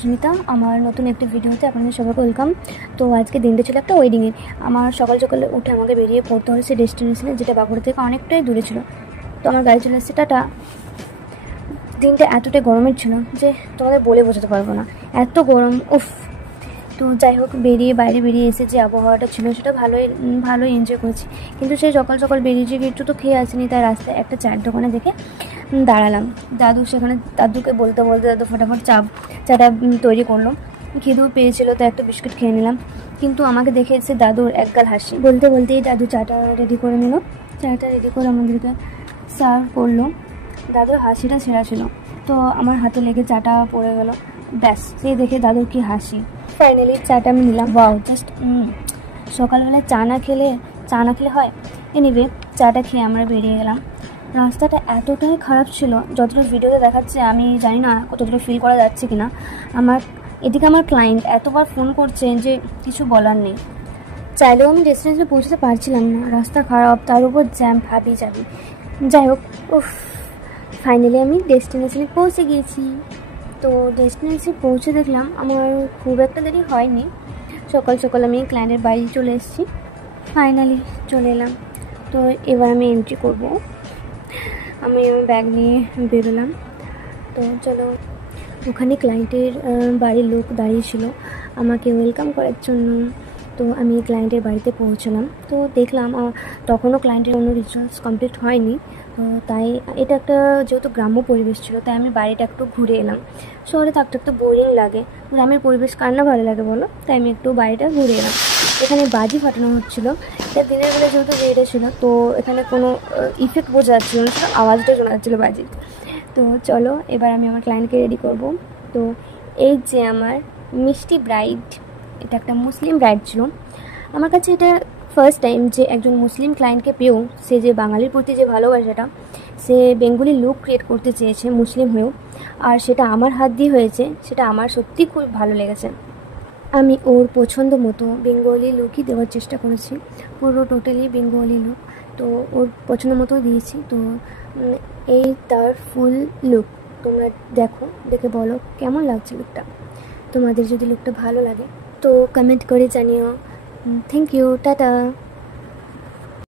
সুস্মিতা। আমার নতুন একটি ভিডিওতে আপনাদের সবাইকে ওয়েলকাম। তো আজকে দিনটা ছিল একটা ওয়েডিংয়ে। আমার সকাল সকালে উঠে আমাকে বেরিয়ে পড়তে হয়েছে ডেস্টিনেশনে, যেটা বাঁকুড়া থেকে অনেকটাই দূরে ছিল। তো আমার গাড়ি চলে এসেছে টাটা। দিনটা এতটাই গরমের ছিল যে তোমাদের বলে বোঝাতে পারবো না, এত গরম, উফ। তো যাই হোক, বাইরে বেরিয়ে এসে যে আবহাওয়াটা ছিল সেটা ভালোই এনজয় করেছি। কিন্তু সেই সকাল সকাল বেরিয়েছি, একটু তো খেয়ে আসিনি, তাই রাস্তায় একটা চায়ের দোকানে দেখে দাঁড়ালাম। দাদুকে বলতে দাদু ফটাফট চাটা তৈরি করলো। খিদেও পেয়েছিল, তো একটা বিস্কুট খেয়ে নিলাম। কিন্তু আমাকে দেখে এসে দাদুর একগাল হাসি। বলতেই দাদু চাটা রেডি করে নিল। চাটা রেডি করে আমাদেরকে সার্ভ করলো। দাদুর হাসিটা সেরা ছিল। তো আমার হাতে লেগে চাটা পড়ে গেল, ব্যাস সেই দেখে দাদুর কি হাসি। ফাইনালি চাটা আমি নিলাম। ওয়াও, জাস্ট সকালবেলায় চা না খেলে হয়। এনিওয়ে, চাটা খেয়ে আমরা বেরিয়ে গেলাম। রাস্তাটা এতটাই খারাপ ছিল, যতটা ভিডিওতে দেখাচ্ছে আমি জানি না কতটা ফিল করা যাচ্ছে কিনা। এদিকে আমার ক্লায়েন্ট এতবার ফোন করছে যে কিছু বলার নেই। চাইলেও আমি ডেস্টিনেশনে পৌঁছতে পারছিলাম না, রাস্তা খারাপ, তার উপর জ্যাম, ভাবি যাবি। যাই হোক, ফাইনালি আমি ডেস্টিনেশনে পৌঁছে গিয়েছি। তো ডেস্টিনেশনে পৌঁছে দেখলাম আমার খুব একটা দেরি হয়নি। সকাল সকাল আমি ক্লায়েন্টের বাড়ি চলে এসেছি। ফাইনালি চলে এলাম। তো এবার আমি এন্ট্রি করব। আমি আমার ব্যাগ নিয়ে বেরোলাম। তো চলো, ওখানে ক্লায়েন্টের বাড়ির লোক দাঁড়িয়েছিল আমাকে ওয়েলকাম করার জন্য। তো আমি ক্লায়েন্টের বাড়িতে পৌঁছলাম। তো দেখলাম তখনও ক্লায়েন্টের কোনো রিচুয়ালস কমপ্লিট হয়নি। তো তাই এটা একটা যেহেতু গ্রাম্য পরিবেশ ছিল, তাই আমি বাড়িটা একটু ঘুরে এলাম। শহরে থাকতে একটু বোরিং লাগে, গ্রামের পরিবেশ কার না ভালো লাগে বলো? তাই আমি একটু বাড়িটা ঘুরে এলাম। এখানে বাজি ফাটানো হচ্ছিলো। এটা দিনের বেলা যেহেতু বিয়েটা ছিল, তো এখানে কোনো ইফেক্ট বোঝা যাচ্ছিল না, শুধু আওয়াজটাই শোনা যাচ্ছিলো বাজি। তো চলো, এবার আমি আমার ক্লায়েন্টকে রেডি করব। তো এই যে আমার মিষ্টি ব্রাইড, এটা একটা মুসলিম ব্রাইড ছিল। আমার কাছে এটা ফার্স্ট টাইম যে একজন মুসলিম ক্লায়েন্টকে পেয়েও সে যে বাঙালির প্রতি যে ভালোবাসাটা, সে বেঙ্গলি লুক ক্রিয়েট করতে চেয়েছে মুসলিম হয়েও, আর সেটা আমার হাত দিয়ে হয়েছে, সেটা আমার সত্যি খুব ভালো লেগেছে। আমি ওর পছন্দ মতো বেঙ্গলি লুকই দেওয়ার চেষ্টা করেছি, পুরো টোটালি বেঙ্গলি লুক। তো ওর পছন্দ মতো দিয়েছি। তো এই তার ফুল লুক, তোমরা দেখে বলো কেমন লাগছে লুকটা। তোমাদের যদি লুকটা ভালো লাগে তো কমেন্ট করে জানিও। Thank you, tata.